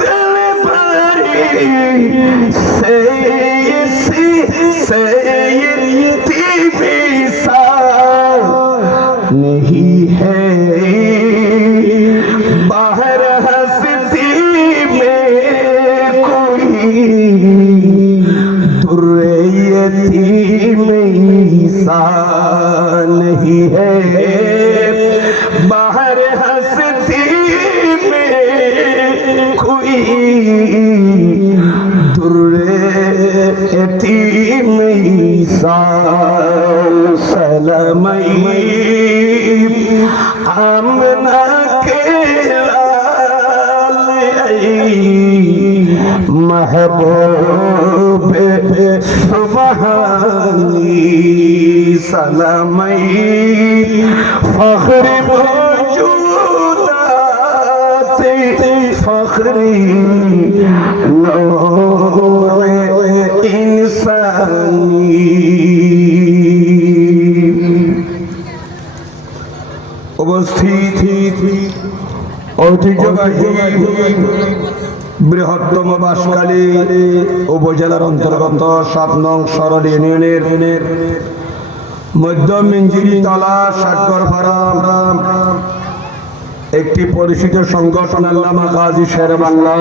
दिल भरी से मिसाल नहीं है बाहर हस्ती में कोई दुर्यतीम इंसान नहीं है बाहर हस्ती में कोई दुर्यतीम इंसान सलमई आमना के लाल महबूब सुबहानी सलमई फख्र मौजूदात फख्री नौए इंसानी उपस्थित ঐতিহ্যবাহী বৃহত্তম বাঁশখালী উপজেলার অন্তর্গত ৭ নং সরল ইউনিয়নের মধ্য মিঞ্জিরিতলা সাগরপাড়া একটি পরিচিত সংগঠন আল্লামা গাজী শের বাংলা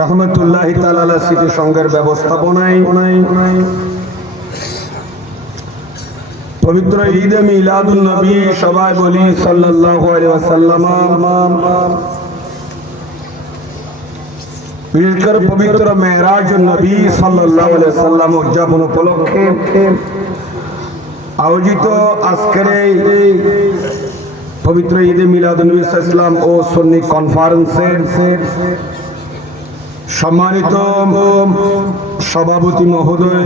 রহমতুল্লাহি তাআলা আলাইহি স্মৃতি সংঘের ব্যবস্থাপনায় পবিত্র ঈদে মিলাদুন নবী সবাই বলি সাল্লাল্লাহু আলাইহি ওয়াসাল্লাম বিশেষ করে পবিত্র মেরাজুন নবী সাল্লাল্লাহু আলাইহি ওয়াসাল্লাম উদযাপন উপলক্ষে আয়োজিত আজকের এই পবিত্র ঈদে মিলাদুন নবী সাল্লাল্লাহু ও সুন্নি কনফারেন্সের সম্মানিত সভাপতি মহোদয়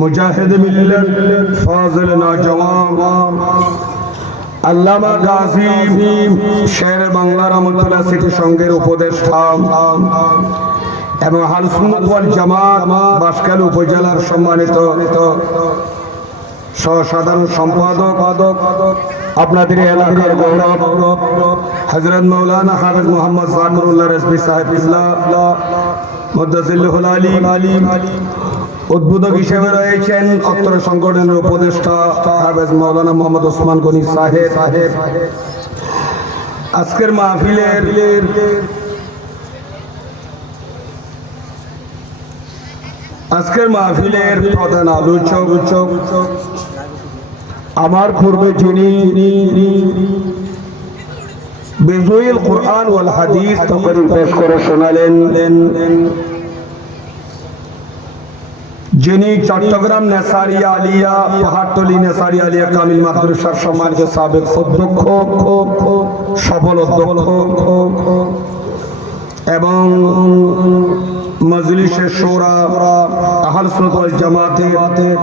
মুজাহিদ মিল্লাত ফাজিল নওজওয়ান আল্লামা গাজী শের বাংলা রহমতুল্লাহ স্মৃতি সংঘের উপদেষ্টা এবং আহলে সুন্নাত ওয়াল জামাত বাঁশখালী উপজেলার সম্মানিত সাধারণ সম্পাদক আপনাদের এলাকার গৌরব হযরত মাওলানা হাফেজ মোহাম্মদ জাকিরুল্লাহ রিজভী সাহেব কিবলা মুদাজ্জিলুল আলিম উদ্বোধক হিসেবে রয়েছেন অত্র সংগঠনের উপদেষ্টা হাফেজ মাওলানা মোহাম্মদ ওসমান গনি সাহেব আজকের মাহফিলের প্রধান আলোচক আমার পূর্বে যিনি বিজুইল কুরআন ওয়াল হাদিস তকরীর পেশ করে শোনালেন যিনি চট্টগ্রাম নেসারিয়া আলিয়া পাহাড়তলী নেসারিয়া আলিয়া কামিল মাদ্রাসার সম্মানিত সাবেক অধ্যক্ষ সফল অধ্যক্ষ এবং মজলিসে শোরা আহলে সুন্নাত ওয়াল জামাতের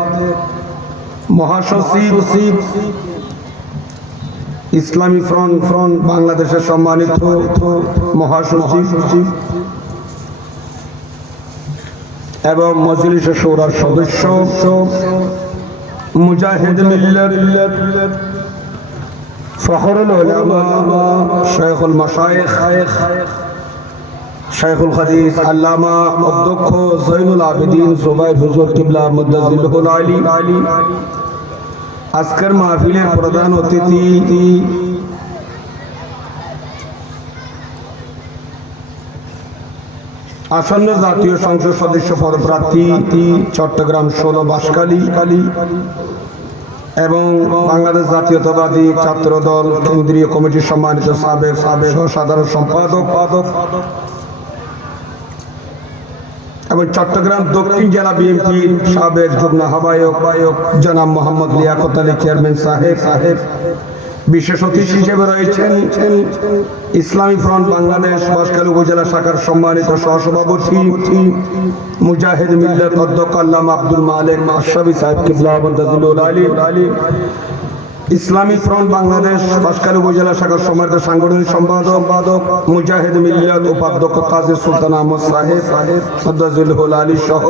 মহাসচিব ইসলামী ফ্রন্ট বাংলাদেশের সম্মানিত মহাসচিব এবং মজলিসে শোরার সদস্য মুজাহিদ মিল্লাত ফখরুল উলামা শাইখুল মাশায়েখ শাইখুল হাদিস আল্লামা অধ্যক্ষ জৈনুল আবেদিন জুবাইর হুজুর কিবলা মুদাজ্জিলুল আলিম আজকের মাহফিলের প্রধান অতিথি আসন্ন জাতীয় সংসদ সদস্য পদপ্রার্থী চট্টগ্রাম ১৬ বাঁশখালী এবং বাংলাদেশ জাতীয়তাবাদী ছাত্র দল কেন্দ্রীয় কমিটির সম্মানিত সাবেক সাধারণ সম্পাদক এবং চট্টগ্রাম দক্ষিণ জেলা বিএনপির সাবেক যুগ্ম আহ্বায়ক জনাব মোহাম্মদ লিয়াকত আলী চেয়ারম্যান সাহেব বিশেষ অতিথি হিসেবে রয়েছেন ইসলামী ফ্রন্ট বাংলাদেশ বাঁশখালী উপজেলা শাখার সম্মানিত সহসভাপতি মুজাহিদ মিল্লাত অধ্যক্ষ আল্লামা আব্দুল মালেক আশরাফি সাহেব কিবলা মুদাজ্জিলুল আলিম ইসলামী ফ্রন্ট বাংলাদেশ বাঁশখালী উপজেলা শাখার সম্মানিত সাংগঠনিক সম্পাদক মুজাহিদ মিল্লাত উপাধ্যক্ষ কাজী সুলতান আহমদ সাহেব মুদাজ্জিলুল আলী সহ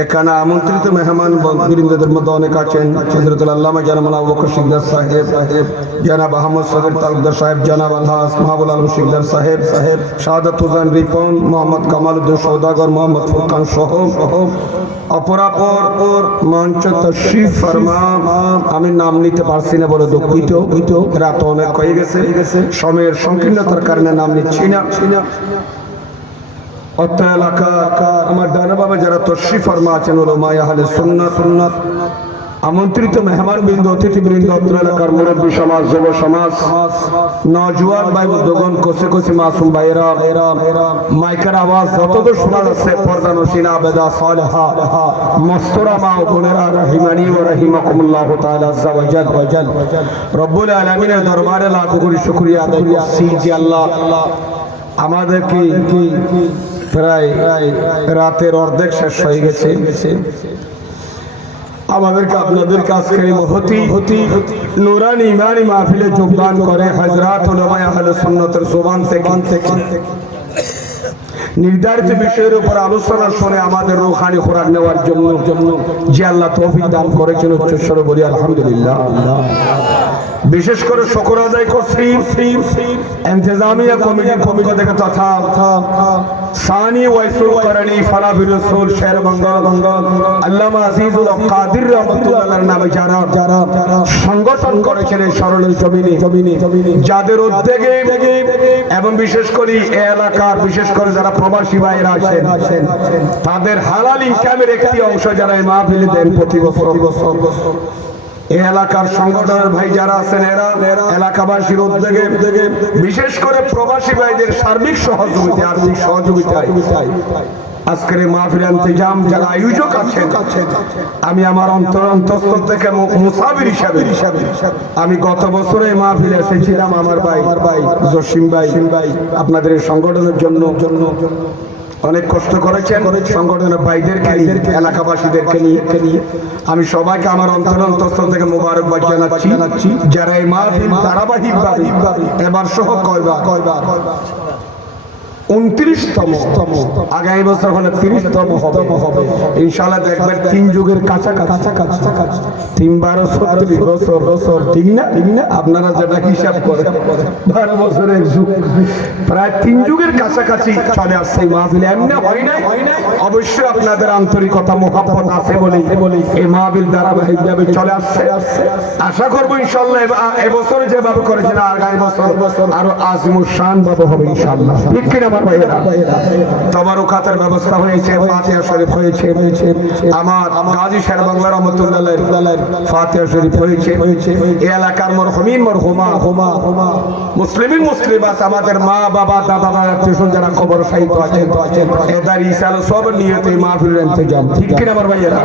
এখানে আমন্ত্রিত মেহমান বৃন্দদের মধ্যে অনেক আছেন। হযরতুল আল্লামা জনাব আবু বকর সিকদার সাহেব, জনাব আহমদ সদর তালুকদার সাহেব, জনাব আলহাস মাহবুব আলম সিকদার সাহেব, শাহাদাত হুসাইন রিপন, মোহাম্মদ কামাল উদ্দিন সওদাগর, মোহাম্মদ ফুরকান সহ অপরাপর মঞ্চ তশরিফ ফরমা। আমি নাম নিতে পারছি না বলে দুঃখিত, রাত অনেক হয়ে গেছে, সময়ের সংকীর্ণতার কারণে নাম নিচ্ছি না। অত্র এলাকা আমার ডানা বাবা যারা তশরিফ ফরমা আছেন উলামায়ে আহলে সুন্নাত, আমন্ত্রিত মেহমানবৃন্দ, অতিথিবৃন্দ, অত্র এলাকার মুরব্বী সমাজ, যুব সমাজ, নওজোয়ান ভাই বন্ধুগণ, কোসে মাসুম ভাইরা, মাইকের আওয়াজ যতদূর শোনা যাচ্ছে, পর্দা নশিনা আবেদা সালেহা মস্তরা মা ও বোনেরা, রাহিমানি ওয়া রাহিমাকুমুল্লাহু তাআলা আযজা ওয়া জাল। রব্বুল আলামিনের দরবারে লাখ কোটি শুকরিয়া আদায় করছি যে আল্লাহ আমাদেরকে প্রায় রাতের অর্ধেক শেষ হয়ে গেছে, আমাদেরকে আপনাদের কাছে মহতি নুরানি ইমানি মাহফিলে যোগদান করে হযরত উলামায়ে আহলে সুন্নাতের জবান থেকে নির্ধারিত বিষয়ের উপর আলোচনা শুনে আমাদের রূহানি খোরাক নেওয়ার জন্য যে আল্লাহ তৌফিক দান করেছেন, উচ্চস্বরে বলি আলহামদুলিল্লাহ। বিশেষ করে শুকর আদায় করছি ইন্তেজামিয়া কমিটির পক্ষ থেকে তথা সানি ওয়াইসুল করণী ফালাবি রাসূল শের বাঙ্গাল আল্লামা আজিজুল কাদির রহমাতুল্লাহর নামে যারা সংগঠন করেছেন সরলের জমিনে, যাদের উদ্যোগে এবং বিশেষ করে এই এলাকার বিশেষ করে যারা প্রবাসী ভাইরা আছেন, তাদের হালাল ইনকামের একটি অংশ যারা এই মাহফিলে দেন প্রতি বছর। এই এলাকার সংগঠনের ভাই যারা আছেন, এরা এলাকাবাসীর উদ্যোগে বিশেষ করে প্রবাসী ভাইদের সার্বিক সহযোগিতা, আর্থিক সহযোগিতায় আজকের এই মাহফিল ইন্তজাম যারা আয়োজক আছেন, আমি আমার অন্তঃস্থল থেকে মুসাফির হিসাবে আমি গত বছরে এই মাহফিলে এসেছিলাম। আমার ভাই জসিম ভাই আপনাদের এই সংগঠনের জন্য অনেক কষ্ট করেছেন, সংগঠনের ভাইদেরকে এলাকাবাসীদেরকে নিয়ে আমি সবাইকে আমার অন্তঃস্থল থেকে মোবারকবাদ জানাচ্ছি। যারা এই মাহফিল ধারাবাহিকভাবে এবার সহ কয়বার 29তম, আগামী বছর হলে 30তম হবে ইনশাআল্লাহ। দেখবেন 3 যুগের কাছাকাছি 3-12 বছর, ঠিক না? আপনারা যেটা হিসাব করেন 12 বছরের যুগ, প্রায় 3 যুগের কাছাকাছি চলে আসছে এই মাহফিল। এমনি হয় নাই, অবশ্যই আপনাদের আন্তরিকতা মোহাব্বত আছে বলে এই মাহফিল ধারাবাহিকভাবে চলে আসছে। আশা করবো ইনশাআল্লাহ এবছরে যেভাবে করেছেন আগামী বছর আরো আজিমুল শান ভাবে হবে ইনশাআল্লাহ, ঠিক কিনা? তাবারুকাতের ব্যবস্থা হয়েছে, ফাতিহা শরীফ হয়েছে, আমার গাজী শের বাংলা রহমাতুল্লাহ ফাতিহা শরীফ হয়েছে। এই এলাকার মরহুমিন মরহুমা মুসলিমাত আমাদের মা বাবা দাদা আত্মীয় যারা খবর সাহিত্য আছেন, এদের ইসাল সব নিয়ত এই মাহফিলের ইন্তজাম, ঠিক কিনা আমার ভাইয়েরা?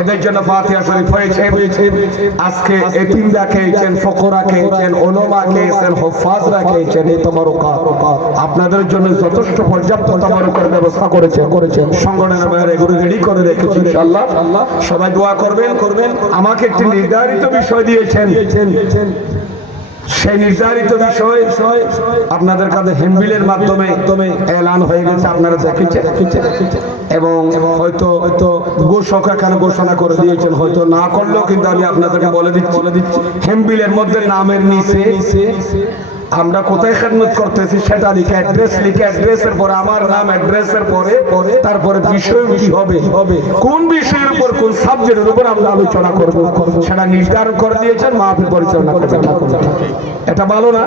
এদের জন্য ফাতিহা শরীফ হয়েছে। আজকে এতিমরা খেয়েছেন, ফকরা খেয়েছেন, উলামা খেয়েছেন, হুফাজরা খেয়েছেন। এই তাবারুকাত আপনাদের জন্য যথেষ্ট পর্যাপ্ত তাবারুকের ব্যবস্থা করেছেন সংগঠনের বাইরে, এগুলো রেডি করে রেখেছি ইনশাআল্লাহ। সবাই দোয়া করবেন। আমাকে একটি নির্ধারিত বিষয় দিয়েছেন, সেই নির্ধারিত বিষয় আপনাদের কাছে হ্যান্ডবিলের মাধ্যমে এলান হয়ে গেছে, আপনারা দেখেছেন। এবং হয়তো ঘোষক এখানে ঘোষণা করে দিয়েছেন, হয়তো না করলেও কিন্তু আমি আপনাদেরকে বলে দিচ্ছি হ্যান্ডবিলের মধ্যে নামের নিচে আমরা কোথায় খেদমত করতেছি সেটা লিখে, অ্যাড্রেসের পরে আমার নাম, অ্যাড্রেসের পরে তারপরে বিষয় কি হবে, কোন বিষয়ের উপর, কোন সাবজেক্টের উপর আমরা আলোচনা করব সেটা নির্ধারণ করে দিয়েছেন মাহফিল পরিচালনা করবেন। এটা ভালো না?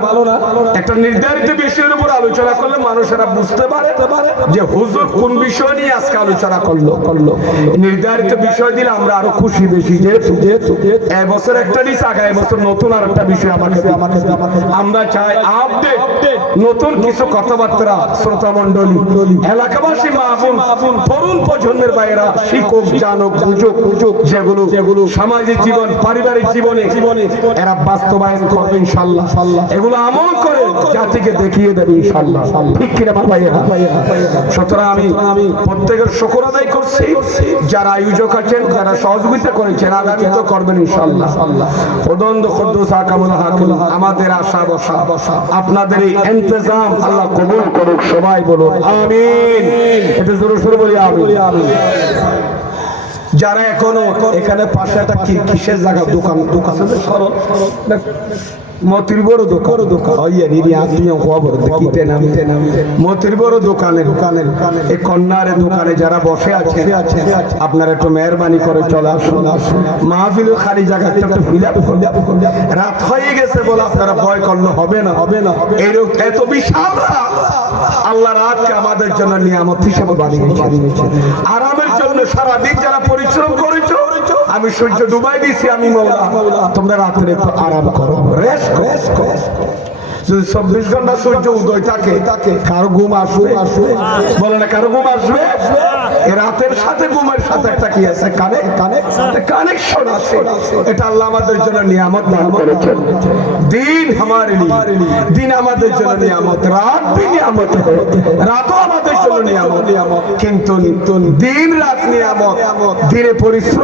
একটা নির্ধারিত বিষয়ের উপর আলোচনা করলে মানুষেরা বুঝতে পারে যে হুজুর কোন বিষয় নিয়ে আজকে আলোচনা করলো। নির্ধারিত বিষয় দিলে আমরা আরো খুশি বেশি, যেহেতু এবছর একটা দিচ্ছে, আগামী বছর নতুন আর একটা বিষয় আমাকে আমরা চাই আপডেট, নতুন কিছু কথাবার্তা শ্রোতা মন্ডলী, এলাকাবাসী, মাহবুব তরুণ প্রজন্মের বাইরা শিক্ষক, জানক, বুঝুক, যেগুলো সামাজিক জীবন, পারিবারিক জীবনে এরা বাস্তবায়ন করবে ইনশাআল্লাহ। এগুলো আমল করে জাতিকে দেখিয়ে দেবে ইনশাআল্লাহ, ঠিক কিনা ভাইয়েরা? সুতরাং আমি প্রত্যেকের শুকর আদায় করছি, যারা আয়োজক আছেন, যারা সহযোগিতা করেছেন, আগামী তো করবেন ইনশাআল্লাহ। খুদন্দ খুদ্দুস হাকামুল হাকিম, আমাদের আশা বসা আপনাদের এই ইন্তজাম আল্লাহ কবুল করুক। সবাই বলুন আমিন। এটা জোরে সোরে বলি আমিন। যারা এখনো এখানে পাশে একটা কিসের জায়গা দোকান মতির বড় দোকান মতির বড় দোকানে এই কন্যার দোকানে যারা বসে আছে আপনারা একটু মেহরবানি করে চলে আসুন। মাহফিল খালি জায়গা রাত হয়ে গেছে বলে আপনারা ভয় করলে হবে না এরকম এত বিশাল রাত আল্লাহ রাতকে আমাদের জন্য নিয়ামত হিসেবে বানিয়েছে। আরামের জন্য সারাদিন যারা পরিশ্রম করেছো আমি সূর্য ডুবাই দিছি আমি মওলা তোমরা রাত্রে একটু আরাম করো রেস্ট করো। যদি 24 ঘন্টা সূর্য উদয় থাকে কারো ঘুম আসবে বলে না কারো ঘুম আসবে রাতের সাথে ঘুমের সাথে একটা কি আছে কানেকশন আছে। এটা আল্লাহ আমাদের জন্য নিয়ামত দান করেছেন। দিন দিন আমাদের জন্য নিয়ামত রাত भी নিয়ামত রাতও আমাদের জন্য নিয়ামত কিন্তু দিন রাত নিয়ামত দিনে পরিশ্রম